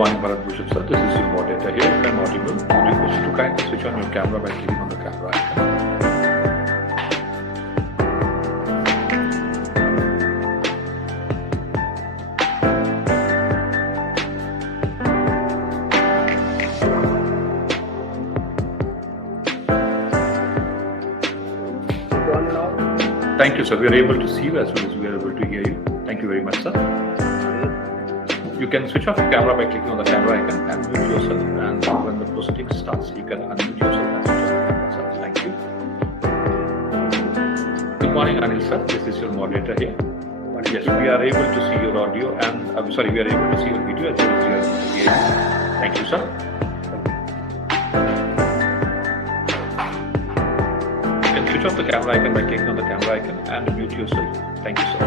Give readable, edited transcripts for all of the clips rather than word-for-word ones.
morning, Bharat Bhushan sir. This is your moderator here. If I'm audible, would you request you to kindly switch on your camera by clicking on the camera icon. Thank you, sir. We are able to see you as well as we are able to hear you. Thank you very much, sir. You can switch off your camera by clicking on the camera icon and mute yourself. And when the proceeding starts, you can unmute yourself and switch on the camera, sir. Thank you. Good morning, Anil, sir. This is your moderator here. Yes, we are able to see your audio and we are able to see your video as well as we are able to hear you. Thank you, sir. Switch off the camera icon by clicking on the camera icon and mute yourself. Thank you, sir.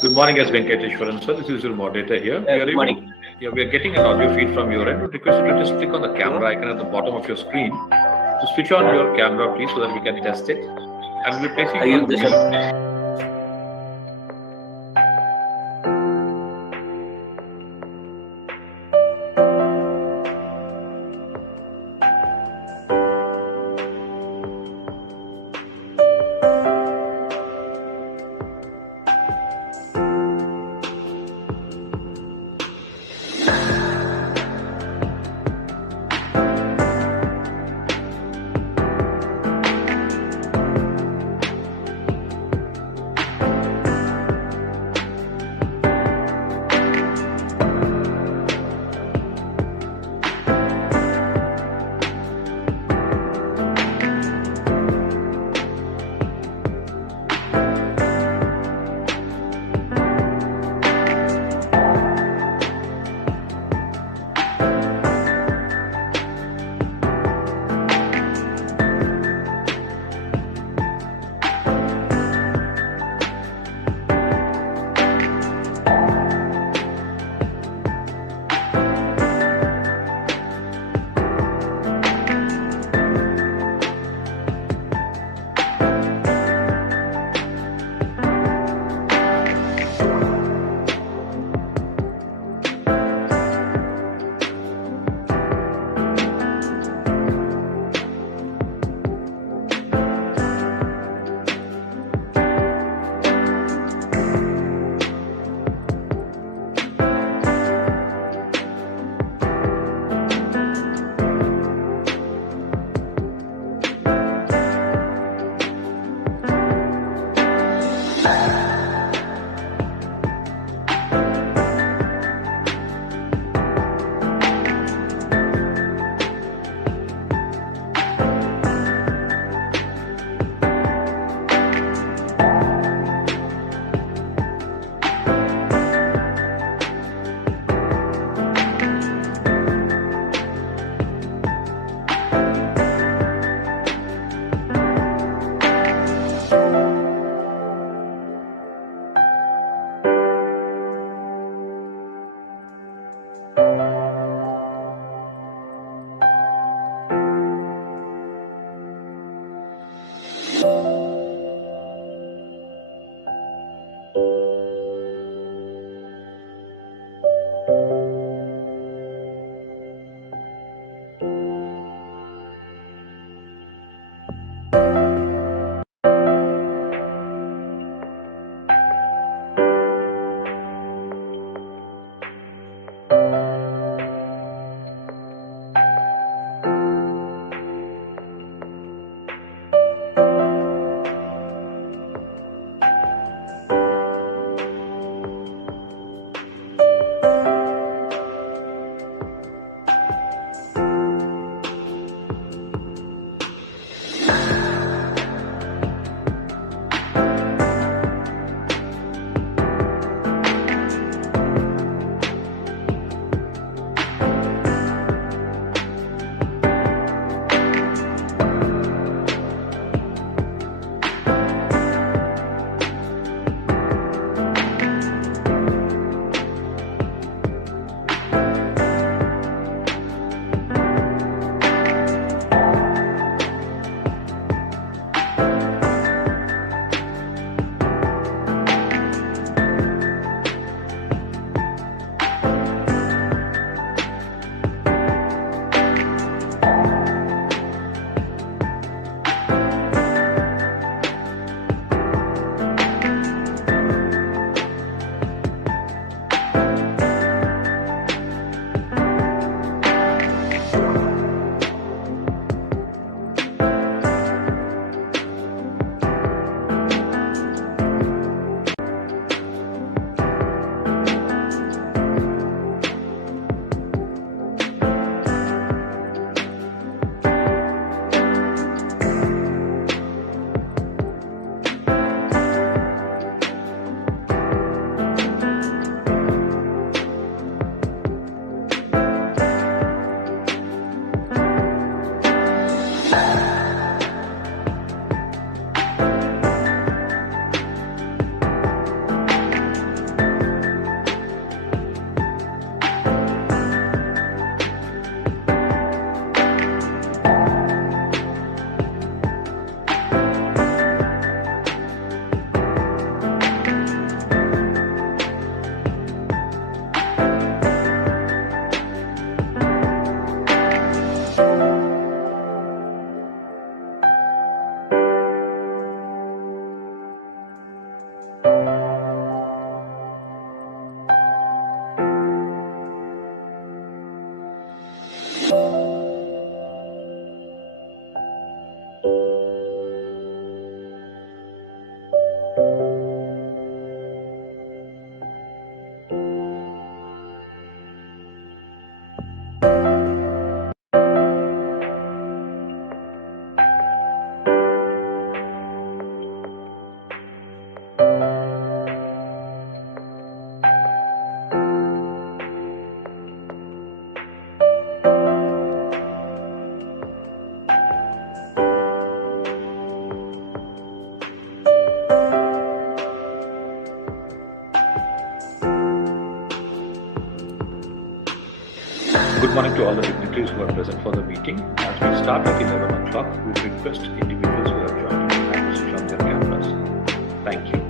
Good morning, as Venkateshwaran sir. This is your moderator here. Good morning. We are getting an audio feed from your end. We request you to just click on the camera icon at the bottom of your screen to switch on your camera, please, so that we can test it. And we're placing on mute. Good morning to all the dignitaries who are present for the meeting. As we start at 11 o'clock, we request individuals who have joined to switch on their cameras. Thank you.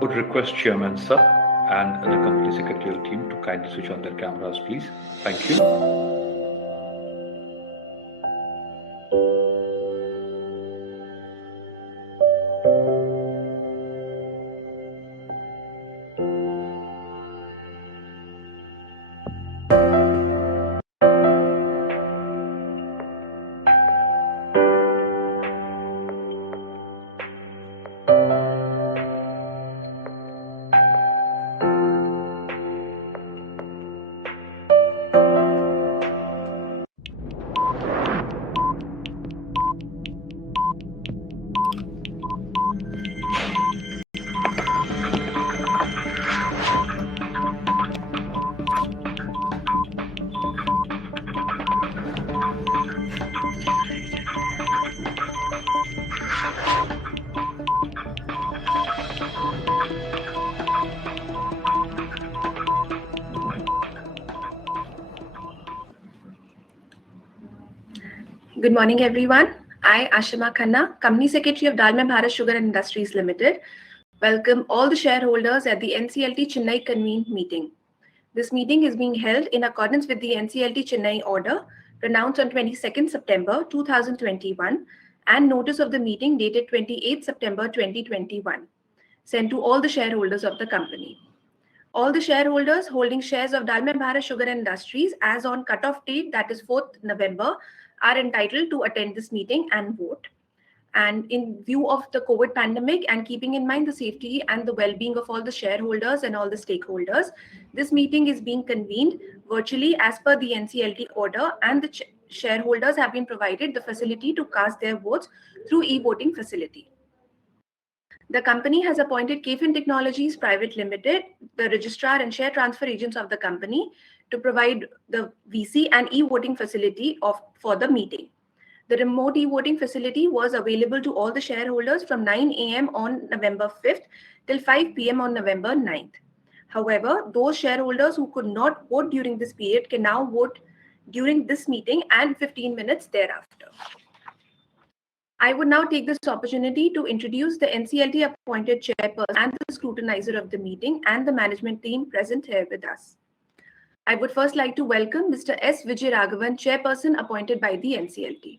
Would request Chairman Sir and the company secretarial team to kindly switch on their cameras, please. Thank you. Good morning, everyone. I, Ashima Khanna, Company Secretary of Dalmia Bharat Sugar and Industries Limited, welcome all the shareholders at the NCLT Chennai convened meeting. This meeting is being held in accordance with the NCLT Chennai order pronounced on 22nd September 2021 and notice of the meeting dated 28 September 2021, sent to all the shareholders of the company. All the shareholders holding shares of Dalmia Bharat Sugar and Industries as on cutoff date, that is 4th November, are entitled to attend this meeting and vote. And in view of the COVID pandemic and keeping in mind the safety and the well-being of all the shareholders and all the stakeholders, this meeting is being convened virtually as per the NCLT order, and the shareholders have been provided the facility to cast their votes through e-voting facility. The company has appointed KFin Technologies Private Limited, the registrar and share transfer agents of the company, to provide the VC and e-voting facility for the meeting. The remote e-voting facility was available to all the shareholders from 9 a.m. on November 5th till 5 p.m. on November 9th. However, those shareholders who could not vote during this period can now vote during this meeting and 15 minutes thereafter. I would now take this opportunity to introduce the NCLT appointed chairperson and the scrutinizer of the meeting and the management team present here with us. I would first like to welcome Mr. S. Vijay-Raghavan, chairperson appointed by the NCLT.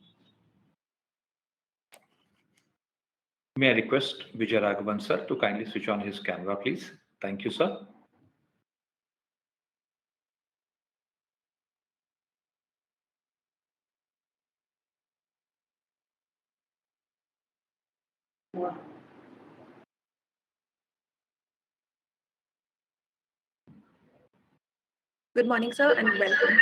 May I request Vijay-Raghavan sir to kindly switch on his camera, please. Thank you, sir. Good morning, sir, and welcome.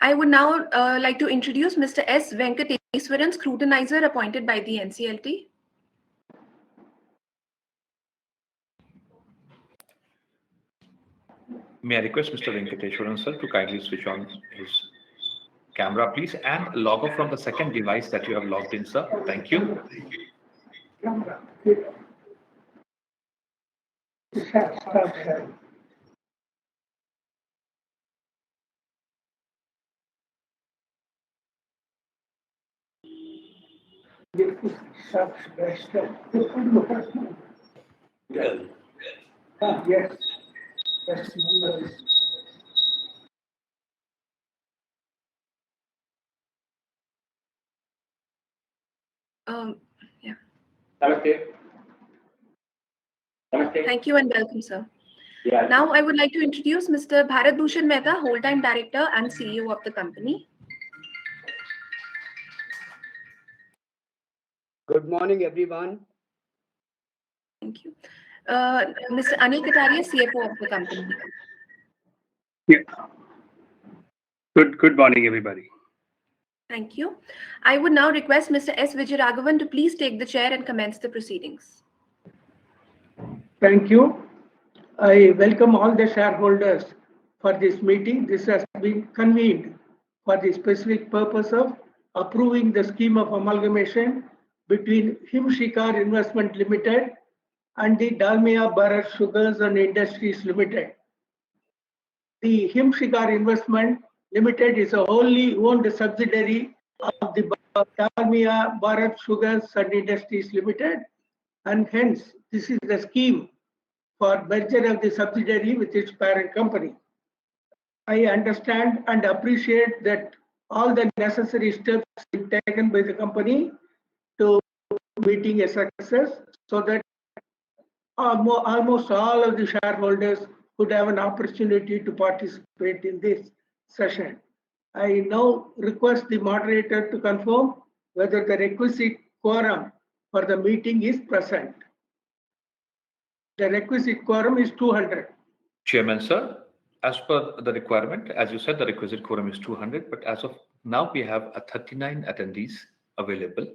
I would now like to introduce Mr. S. Venkateswaran, scrutinizer appointed by the NCLT. May I request Mr. Venkateswaran, sir, to kindly switch on his camera, please, and log off from the second device that you have logged in, sir. Thank you. Yes. Yeah. Namaste. Thank you and welcome, sir. Yeah. Now, I would like to introduce Mr. Bharat Bhushan Mehta, whole-time director and CEO of the company. Good morning, everyone. Thank you. Mr. Anil Kataria, CFO of the company. Yeah. Good morning, everybody. Thank you. I would now request Mr. S. Vijayaraghavan to please take the chair and commence the proceedings. Thank you. I welcome all the shareholders for this meeting. This has been convened for the specific purpose of approving the scheme of amalgamation between Himshikar Investment Limited and the Dalmia Bharat Sugars and Industries Limited. The Himshikar Investment Limited is a wholly owned subsidiary of the Dalmia Bharat Sugars and Industries Limited, and hence this is the scheme for merger of the subsidiary with its parent company. I understand and appreciate that all the necessary steps are taken by the company to meeting a success so that almost all of the shareholders could have an opportunity to participate in this session. I now request the moderator to confirm whether the requisite quorum for the meeting is present. The requisite quorum is 200. Chairman, sir, as per the requirement, as you said, the requisite quorum is 200, but as of now, we have 39 attendees available.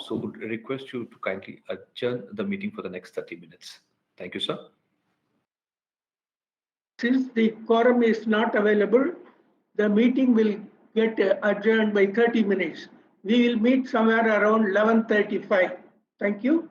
So would request you to kindly adjourn the meeting for the next 30 minutes. Thank you, sir. Since the quorum is not available, the meeting will get adjourned by 30 minutes. We will meet somewhere around 11:35. Thank you.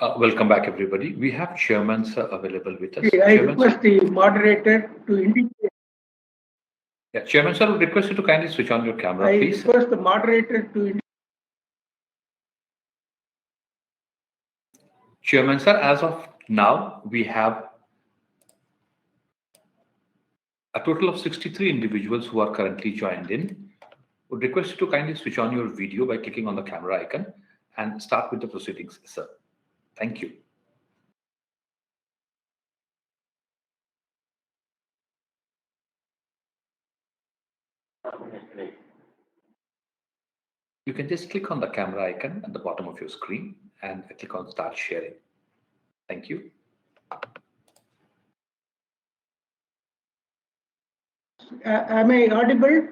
Welcome back, everybody. We have Chairman sir available with us. I Chairman, request the moderator to indicate. yeah, Chairman sir, would request you to kindly switch on your camera, I please. request the moderator to indicate. Chairman sir, as of now, we have a total of 63 individuals who are currently joined in. Would request you to kindly switch on your video by clicking on the camera icon and start with the proceedings, sir. Thank you. You can just click on the camera icon at the bottom of your screen and click on start sharing. Thank you. Am I audible?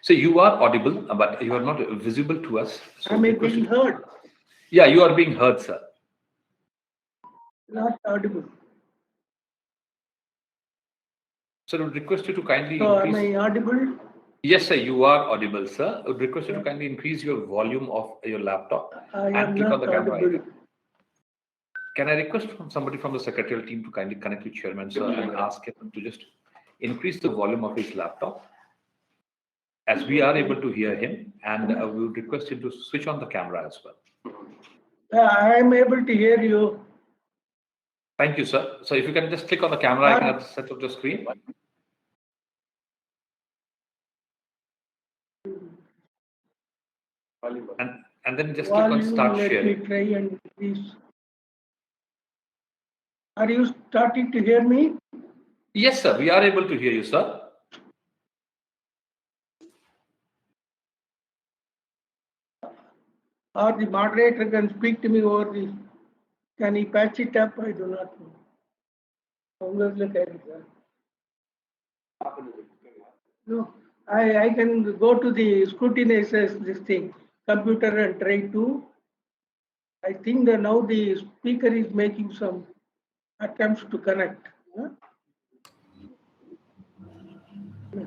So you are audible, but you are not visible to us. So Am I request being you to- heard? Yeah, you are being heard, sir. Not audible. So I would request you to kindly So am increase. I audible? Yes, sir, you are audible, sir. I would request you to kindly increase your volume of your laptop I am and click on not the camera audible. icon. Can I request from somebody from the secretarial team to kindly connect with Chairman, sir, and ask him to just increase the volume of his laptop, as we are able to hear him, and we would request him to switch on the camera as well. I am able to hear you. Thank you, sir. So if you can just click on the camera icon at the center of the screen. And then just click on Volume, start let me sharing. try and increase. Are you starting to hear me? Yes, sir, we are able to hear you, sir. Or the moderator can speak to me over the, can he patch it up? I do not know. Always look at it. No, I can go to the scrutinizers, this thing, computer and try to. I think that now the speaker is making some attempts to connect. Huh? Yeah.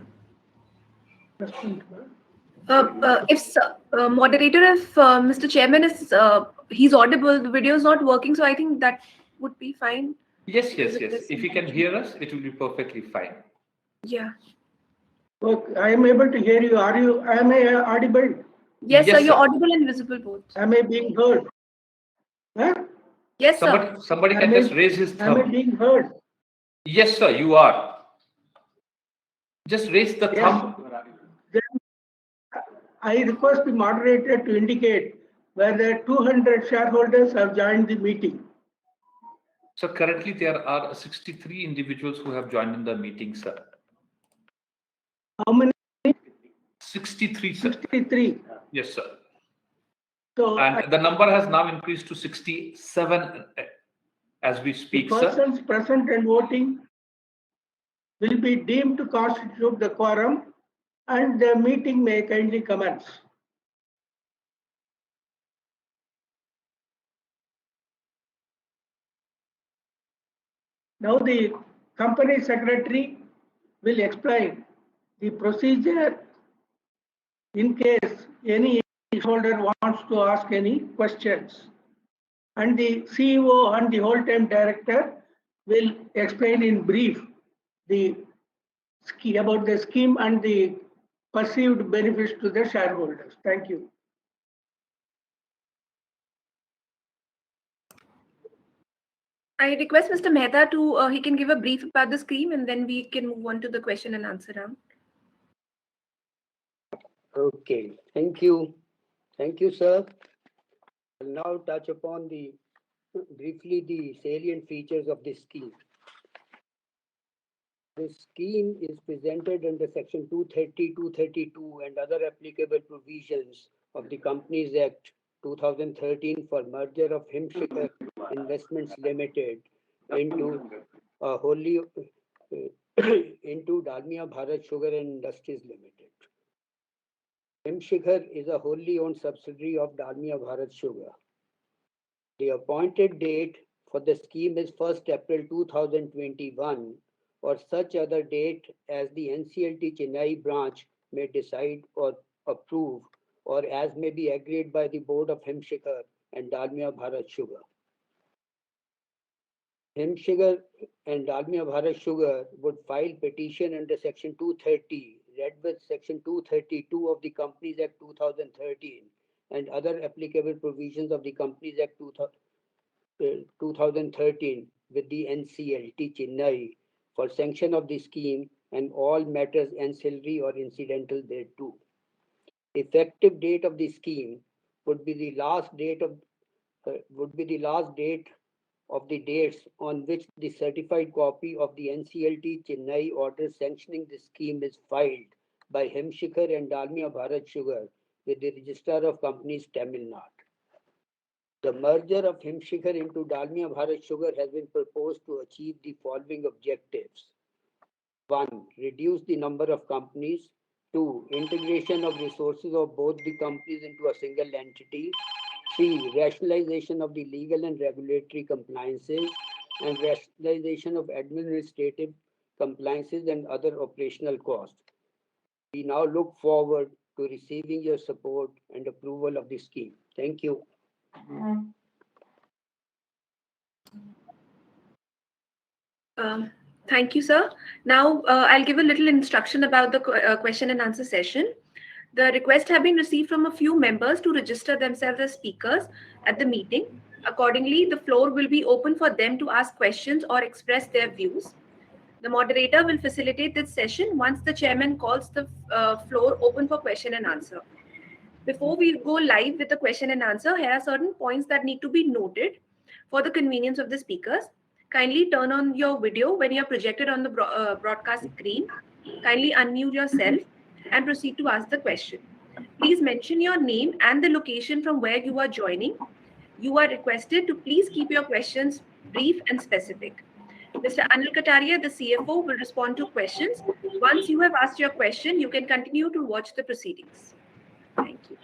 Moderator, if Mr. Chairman is he's audible, the video is not working, so I think that would be fine. Yes. If you can hear us, it will be perfectly fine. Yeah. Okay, I am able to hear you. Am I audible? Yes, sir, Yes, you're sir. audible and visible both. Am I being heard? Huh? Yes, sir. Somebody can just raise his Am I thumb. being heard? Yes, sir, you are. Just raise the Yes. thumb. Then I request the moderator to indicate whether 200 shareholders have joined the meeting. So currently there are 63 individuals who have joined in the meeting, sir. How many? 63, sir. 63. Yes, sir. So And the number has now increased to 67 as we the speak, sir. persons present and voting will be deemed to constitute the quorum, and the meeting may kindly commence. Now the company secretary will explain the procedure in case any shareholder wants to ask any questions. And the CEO and the whole-time director will explain in brief about the scheme and the perceived benefits to the shareholders. Thank you. I request Mr. Mehta to he can give a brief about the scheme, and then we can move on to the question and answer round. Okay, thank you. Thank you, sir. I'll now touch upon briefly the salient features of this scheme. This scheme is presented under Section 230, 232 and other applicable provisions of the Companies Act 2013 for merger of Himshikar Investments Limited into into Dalmia Bharat Sugar and Industries Limited. Himshikar is a wholly owned subsidiary of Dalmia Bharat Sugar. The appointed date for the scheme is 1st April 2021 or such other date as the NCLT Chennai branch may decide or approve, or as may be agreed by the board of Himshikar and Dalmia Bharat Sugar. Sugar and Dalmia Bharat Sugar would file petition under Section 230, read with Section 232 of the Companies Act 2013 and other applicable provisions of the Companies Act 2013 with the NCLT Chennai for sanction of the scheme and all matters ancillary or incidental thereto. Effective date of the scheme would be the last date of the dates on which the certified copy of the NCLT Chennai order sanctioning the scheme is filed by Himshikar and Dalmia Bharat Sugar with the Registrar of Companies, Tamil Nadu. The merger of Himshikar into Dalmia Bharat Sugar has been proposed to achieve the following objectives. 1. Reduce the number of companies. 2. Integration of resources of both the companies into a single entity. 3. Rationalization of the legal and regulatory compliances and rationalization of administrative compliances and other operational costs. We now look forward to receiving your support and approval of the scheme. Thank you. Thank you, sir. Now, I'll give a little instruction about the question and answer session. The requests have been received from a few members to register themselves as speakers at the meeting. Accordingly, the floor will be open for them to ask questions or express their views. The moderator will facilitate this session once the chairman calls the floor open for question and answer. Before we go live with the question and answer, here are certain points that need to be noted for the convenience of the speakers. Kindly turn on your video when you are projected on the broadcast screen. Kindly unmute yourself and proceed to ask the question. Please mention your name and the location from where you are joining. You are requested to please keep your questions brief and specific. Mr. Anil Kataria, the CFO, will respond to questions. Once you have asked your question, you can continue to watch the proceedings. Thank you.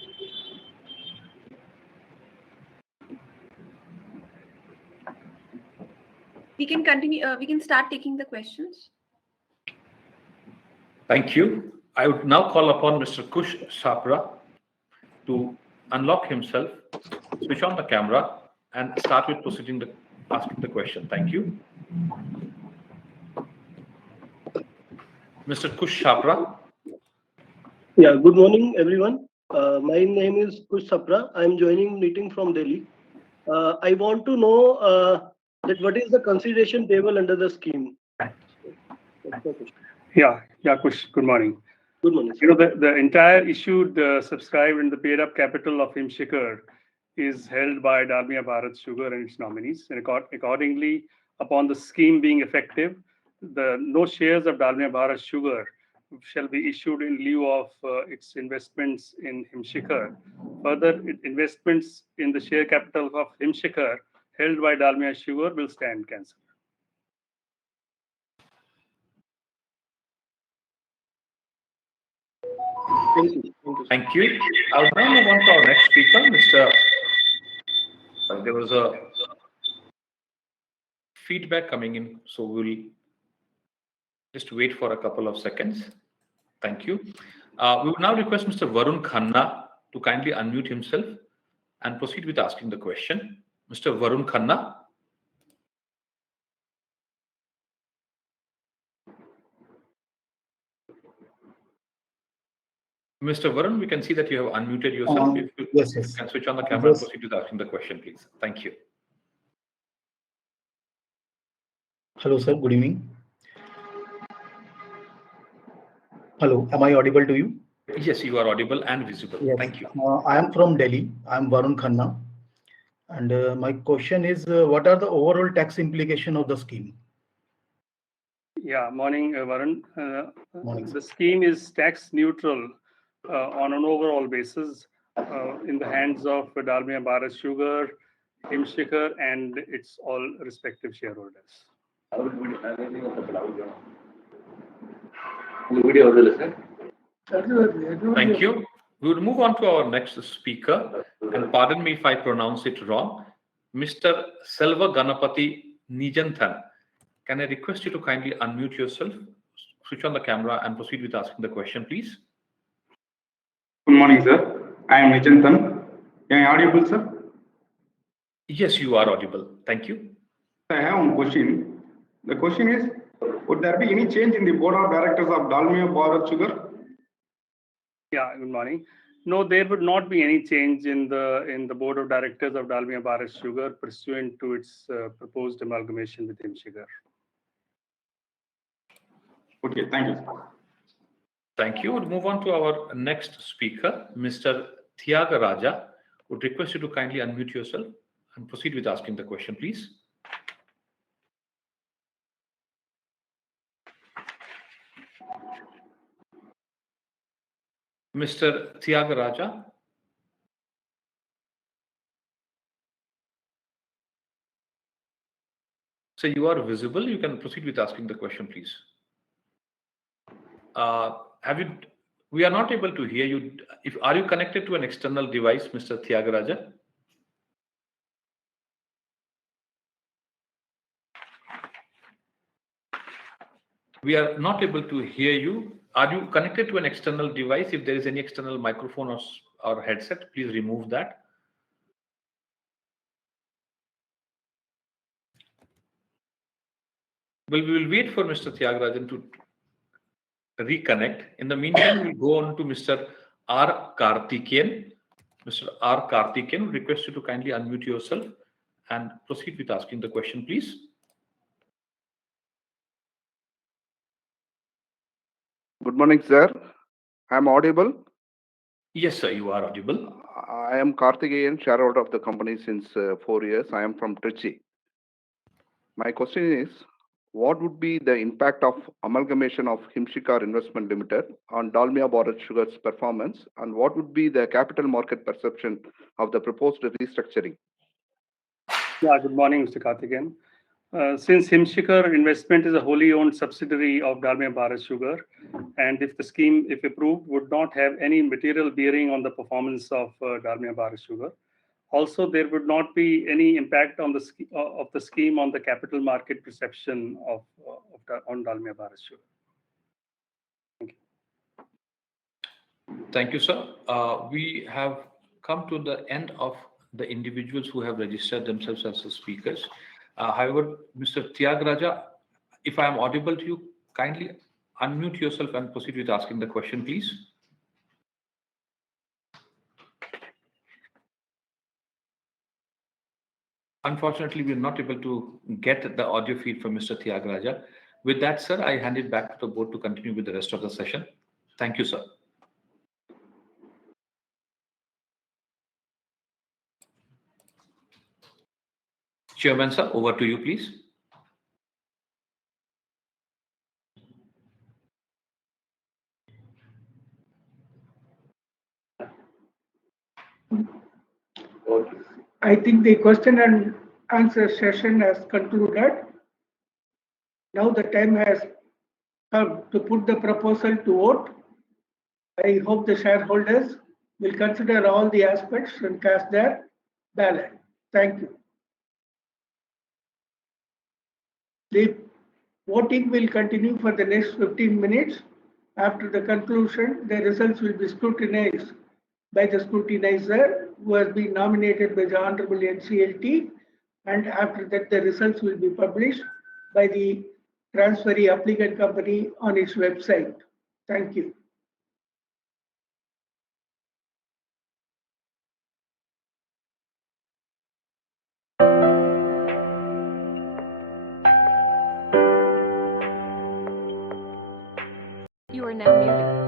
We can continue. We can start taking the questions. Thank you. I would now call upon Mr. Kush Chapra to unlock himself, switch on the camera, and start with asking the question. Thank you. Mr. Kush Chapra. Yeah, good morning, everyone. My name is Kush Chapra. I'm joining meeting from Delhi. I want to know that what is the consideration table under the scheme? Yeah, Kush, good morning. Good morning. You know, the entire issued, subscribed, and the paid up capital of Himshikar is held by Dalmia Bharat Sugar and its nominees. And accordingly, upon the scheme being effective, no shares of Dalmia Bharat Sugar shall be issued in lieu of its investments in Himshikar. Further, investments in the share capital of Himshikar held by Dalmia Sugar will stand cancelled. Thank you. I'll now move on to our next speaker, there was a feedback coming in, so we'll just wait for a couple of seconds. Thank you. We would now request Mr. Varun Khanna to kindly unmute himself and proceed with asking the question. Mr. Varun Khanna. Mr. Varun, we can see that you have unmuted yourself. If you Yes. can switch on the camera and proceed with asking the question, please. Thank you. Hello, sir. Good evening. Hello, am I audible to you? Yes, you are audible and visible. Yes. Thank you. I am from Delhi. I am Varun Khanna. And my question is, what are the overall tax implication of the scheme? Yeah, morning, Varun. Morning. The scheme is tax neutral on an overall basis in the hands of Dalmia Bharat Sugar, Himshikar, and its all respective shareholders. Thank you. We will move on to our next speaker. And pardon me if I pronounce it wrong. Mr. Selva Ganapati Nijanthan. Can I request you to kindly unmute yourself, switch on the camera, and proceed with asking the question, please? Good morning, sir. I am Nijanthan. Am I audible, sir? Yes, you are audible. Thank you. I have one question. The question is, would there be any change in the board of directors of Dalmia Bharat Sugar? Yeah, good morning. No, there would not be any change in the board of directors of Dalmia Bharat Sugar pursuant to its proposed amalgamation with Imsugar. Okay, thank you. Thank you. We'll move on to our next speaker, Mr. Thiagaraja. Would request you to kindly unmute yourself and proceed with asking the question, please. Mr. Thiagaraja. So you are visible. You can proceed with asking the question, please. We are not able to hear you. Are you connected to an external device, Mr. Thiagaraja? We are not able to hear you. Are you connected to an external device? If there is any external microphone or headset, please remove that. Well, we will wait for Mr. Thiagarajan to reconnect. In the meantime, we'll go on to Mr. R. Karthikeyan. Mr. R. Karthikeyan, request you to kindly unmute yourself and proceed with asking the question, please. Good morning, sir. I am audible. Yes, sir, you are audible. I am Karthikeyan, shareholder of the company since 4 years. I am from Trichy. My question is, what would be the impact of amalgamation of Himshikar Investment Limited on Dalmia Bharat Sugar's performance, and what would be the capital market perception of the proposed restructuring? Yeah, good morning, Mr. Karthikeyan. Since Himshikar Investment is a wholly owned subsidiary of Dalmia Bharat Sugar, and if the scheme, if approved, would not have any material bearing on the performance of Dalmia Bharat Sugar. Also, there would not be any impact on the scheme on the capital market perception on Dalmia Bharat Sugar. Thank you. Thank you, sir. We have come to the end of the individuals who have registered themselves as the speakers. However, Mr. Thiagaraja, if I am audible to you, kindly unmute yourself and proceed with asking the question, please. Unfortunately, we are not able to get the audio feed from Mr. Thiagaraja. With that, sir, I hand it back to the board to continue with the rest of the session. Thank you, sir. Chairman, sir, over to you, please. I think the question and answer session has concluded. Now the time has come to put the proposal to vote. I hope the shareholders will consider all the aspects and cast their ballot. Thank you. The voting will continue for the next 15 minutes. After the conclusion, the results will be scrutinized by the scrutinizer who has been nominated by the Honorable NCLT, and after that the results will be published by the transferee applicant company on its website. Thank you. You are now muted.